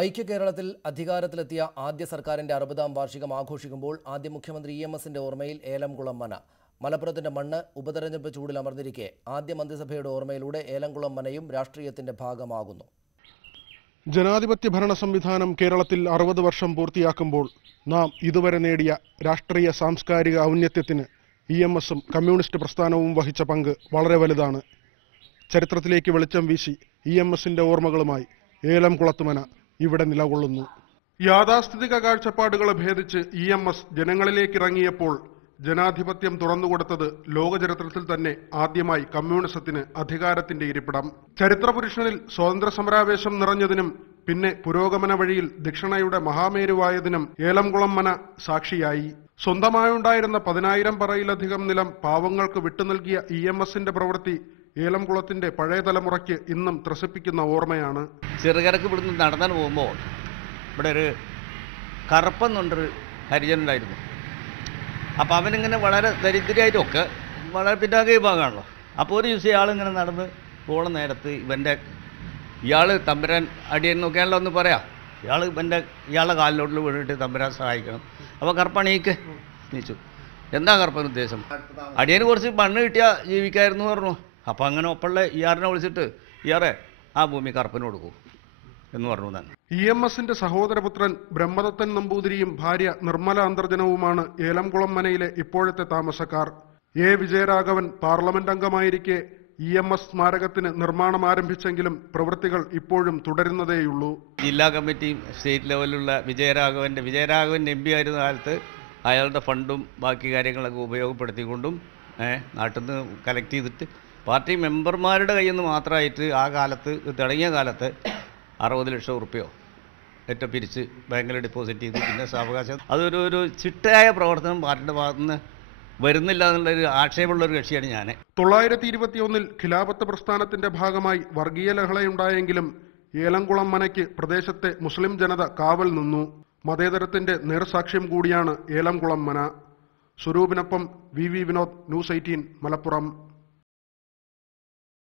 ഐക്യ കേരളത്തിൽ അധികാരത്തിലെത്തിയ ആദ്യ സർക്കാരിന്റെ 60ാം വാർഷികം ആഘോഷിക്കുമ്പോൾ ആദ്യ മുഖ്യമന്ത്രി EMSന്റെ ഓർമ്മയിൽ ഏലംകുളം മന. മലപ്പുറത്തിന്റെ മണ്ണ് ഉപതെരഞ്ഞെടുപ്പ് ചൂടിൽ അമർന്നിരിക്കെ ആദ്യ മന്ത്രിസഭയുടെ ഓർമ്മയിലൂടെ ഏലംകുളം മനയും രാഷ്ട്രീയത്തിന്റെ ഭാഗമാകുന്നു. ജനാധിപത്യ ഭരണ സംവിധാനം കേരളത്തിൽ 60 വർഷം പൂർത്തിയാക്കുമ്പോൾ നാം ഇതുവരെ നേടിയ രാഷ്ട്രീയ സാംസ്കാരിക ഔന്നത്യത്തിന് EMSും കമ്മ്യൂണിസ്റ്റ് പ്രസ്ഥാനവും വഹിച്ച പങ്ക് വളരെ വലുതാണ്. ചരിത്രത്തിലേക്ക് വെളിച്ചം വീശി EMSന്റെ ഓർമ്മകളുമായി ഏലംകുളത്തുമന ഇവിടെ നിലകൊള്ളുന്നു. യാഥാസ്ഥിതിക കാഴ്ചപ്പാടുകളെ ഭേദിച്ച് EMS ജനങ്ങളിലേക്ക് ഇറങ്ങിയപ്പോൾ ജനാധിപത്യം തുറന്നുകൊടുത്തത് ലോകചരിത്രത്തിൽ തന്നെ ആദ്യമായി കമ്മ്യൂണിസത്തിന് അധികാരത്തിന്റെ ഇരിപ്പിടം. ചരിത്രപുരുഷനിൽ സ്വാതന്ത്ര്യ സമരാവേശം നിറഞ്ഞതിനും പിന്നെ പുരോഗമന വഴിയിൽ ദക്ഷിണയുടെ മഹാമേരുവായതിനും ഏലംകുളം മന സാക്ഷിയായി. സ്വന്തമായുണ്ടായിരുന്ന 10,000 പറയിലധികം നിലം പാവങ്ങൾക്ക് വിട്ടുനൽകിയ EMSന്റെ പ്രവൃത്തി ഏലംകുളത്തിന്റെ പഴയ തലമുറയ്ക്ക് ഇന്നും ത്രസിപ്പിക്കുന്ന ഓർമ്മയാണ്. ചെറുകരക്ക് ഇവിടുന്ന് നടന്നു പോകുമ്പോൾ ഇവിടെ ഒരു കറുപ്പെന്നുണ്ടൊരു ഹരിജനുണ്ടായിരുന്നു. അപ്പോൾ അവനിങ്ങനെ വളരെ ദരിദ്രമായിട്ടൊക്കെ വളരെ പിന്നാക്ക വിഭാഗമാണല്ലോ. അപ്പോൾ ഒരു ദിവസം ഇയാളിങ്ങനെ നടന്ന് പോണ നേരത്ത് ഇയാൾ തമ്പുരാൻ അടിയൻ നോക്കിയാണല്ലോ ഒന്ന് പറയാം. ഇയാളുടെ കാലിലോട്ടിൽ വീണിട്ട് തമ്പുരാൻ സഹായിക്കണം. അപ്പോൾ കറുപ്പണീക്ക് നീച്ചു. എന്താ കറുപ്പൻ ഉദ്ദേശം? അടിയന് കുറച്ച് മണ്ണ് കിട്ടിയാൽ ജീവിക്കായിരുന്നു പറഞ്ഞു. അപ്പോൾ അങ്ങനെ ഒപ്പമുള്ള ഇയാറിനെ വിളിച്ചിട്ട് ഇയാറെ ആ ഭൂമി കറുപ്പിന് കൊടുക്കൂ എന്ന് പറഞ്ഞു തന്നെ. EMSന്റെ സഹോദരപുത്രൻ ബ്രഹ്മദത്തൻ നമ്പൂതിരിയും ഭാര്യ നിർമ്മല അന്തർജനവുമാണ് ഏലംകുളം മനയിലെ ഇപ്പോഴത്തെ താമസക്കാർ. വിജയരാഘവൻ പാർലമെന്റ് അംഗമായിരിക്കെ EMS സ്മാരകത്തിന് നിർമ്മാണം ആരംഭിച്ചെങ്കിലും പ്രവൃത്തികൾ ഇപ്പോഴും തുടരുന്നതേയുള്ളൂ. ജില്ലാ കമ്മിറ്റിയും സ്റ്റേറ്റ് ലെവലിലുള്ള വിജയരാഘവൻ MP ആയിരുന്ന കാലത്ത് അയാളുടെ ഫണ്ടും ബാക്കി കാര്യങ്ങളൊക്കെ ഉപയോഗപ്പെടുത്തിക്കൊണ്ടും നാട്ടിൽ നിന്ന് കളക്ട് ചെയ്തിട്ട് പാർട്ടി മെമ്പർമാരുടെ കയ്യിൽ നിന്ന് മാത്രമായിട്ട് ആ കാലത്ത് തുടങ്ങിയ കാലത്ത് 60 ലക്ഷം ഉറുപ്പ്യോ ഏറ്റവും പിരിച്ച് ബാങ്കിൽ ഡെപ്പോസിറ്റ് ചെയ്ത് പിന്നെ സാവകാശം അതൊരു ചിട്ടയായ പ്രവർത്തനം പാർട്ടിയുടെ ഭാഗത്തുനിന്ന് വരുന്നില്ല എന്നുള്ളൊരു ആക്ഷേപമുള്ളൊരു കക്ഷിയാണ് ഞാൻ. 921 ഖിലാഫത്ത് പ്രസ്ഥാനത്തിന്റെ ഭാഗമായി വർഗീയ ലഹളയുണ്ടായെങ്കിലും ഏലംകുളം മനയ്ക്ക് പ്രദേശത്തെ മുസ്ലിം ജനത കാവൽ നിന്നു. മതേതരത്തിന്റെ നേർസാക്ഷ്യം കൂടിയാണ് ഏലംകുളം മന. സ്വരൂപിനൊപ്പം VV വിനോദ്, ന്യൂസ് 18 മലപ്പുറം.